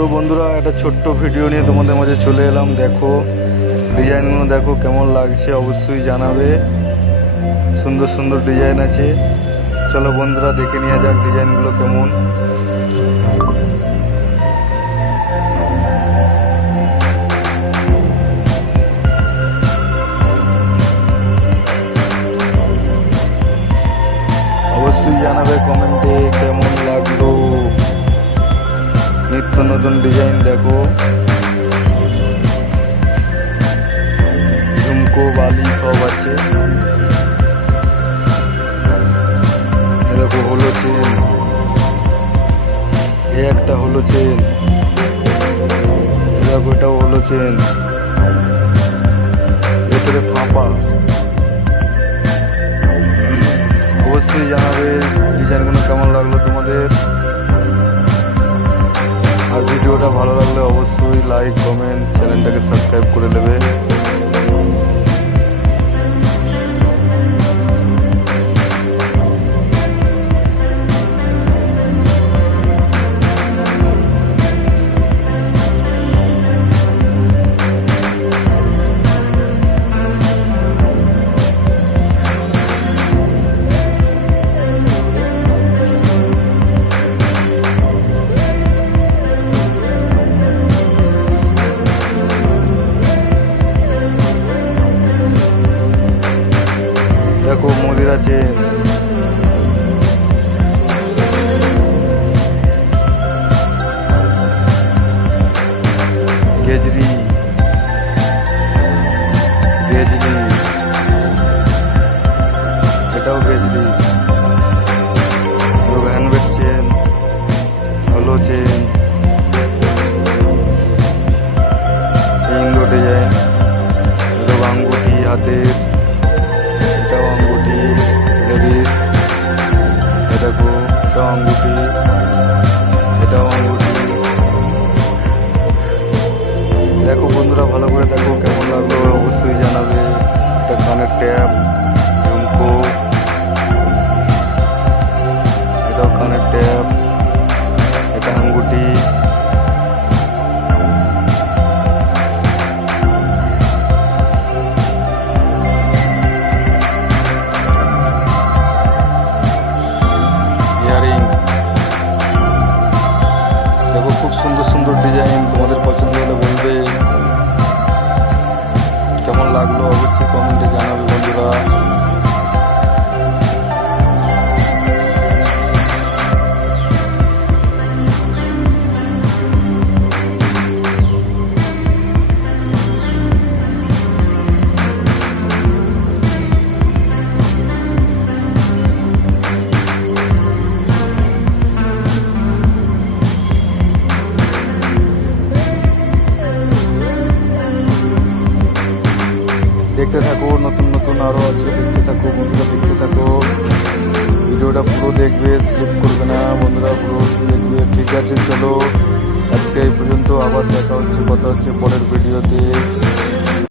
So বন্ধুরা, একটা ছোট্ট ভিডিও নিয়ে তোমাদের মাঝে চলে এলাম। দেখো, ডিজাইনগুলো দেখো কেমন লাগছে, অবশ্যই জানাবে। সুন্দর সুন্দর ডিজাইন আছে। চলো বন্ধুরা, দেখে নেওয়া যাক ডিজাইনগুলো কেমন। নিত্য নতুন ডিজাইন দেখো। ঝুমকো, বালি সব আছে। দেখো হলো চেন এ একটা হলো চেন দেখো এটাও হলো চেন ভেতরে ফাঁপা। অবশ্যই জানাবে ডিজাইনগুলো কেমন লাগল তোমাদের। लाइक कमेंट चैनल के सब्सक्राइब চেন গেজরি গেজরি এটাও গেজরি হলো চেন damn. নতুন নতুন আরও আছে, দেখতে থাকো, বন্ধুরা, দেখতে থাকো। ভিডিওটা পুরো দেখবে স্লিপ করবে না, বন্ধুরা, পুরো দেখবে। ঠিক আছে, চলো। আজকে এই পর্যন্ত আবার দেখা হচ্ছে, কথা হচ্ছে পরের ভিডিওতে।